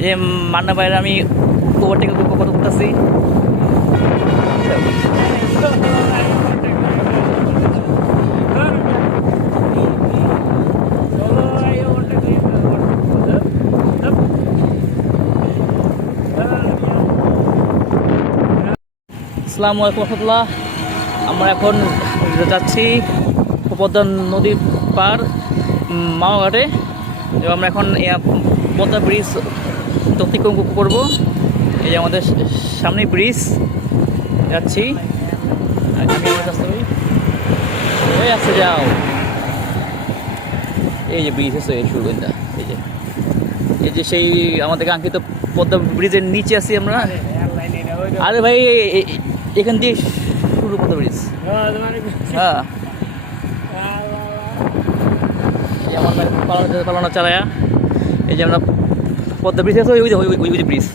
এই যে মান্না ভাইয়ের আমি ওভারটেক করতেছি। আসসালামু আলাইকুম রহমতুল্লাহ। আমরা এখন যাচ্ছি পদ্মা নদীর পার মামাঘাটে এবং আমরা এখন পদ্মা ব্রিজ অতিক্রম করব। এই যে আমাদের সামনে ব্রিজ যাচ্ছি, আমি আমার কাছে ওই আসতে যাও। এই যে ব্রিজ আছে শুরু এই যে এই যে সেই আমাদের কাঙ্ক্ষিত পদ্মা ব্রিজের নিচে আছি আমরা। আরে ভাই এখান দিয়ে শুরু পদ্মা ব্রিজ। হ্যাঁ আমার পালানো চালায়া এই যে আমরা পদ্মা ব্রিজ আছে, ওই যে ব্রিজ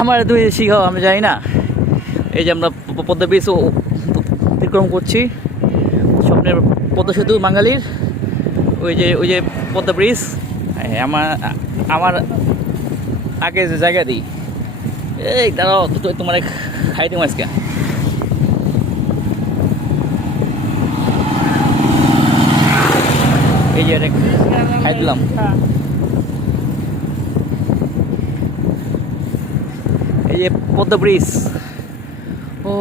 আমার তুমি শিখাও, আমি জানি না। এই যে আমরা পদ্মা ব্রিজ অতিক্রম করছি, স্বপ্নের পদ্মা সেতু বাঙালির। ওই যে পদ্মা ব্রিজ আমার আগে যে জায়গা দিই। এই দাঁড়াও তোমার খাই দিম আজকে। এই যে খাই দিলাম। এই যে পদ্মা ব্রিজ। ও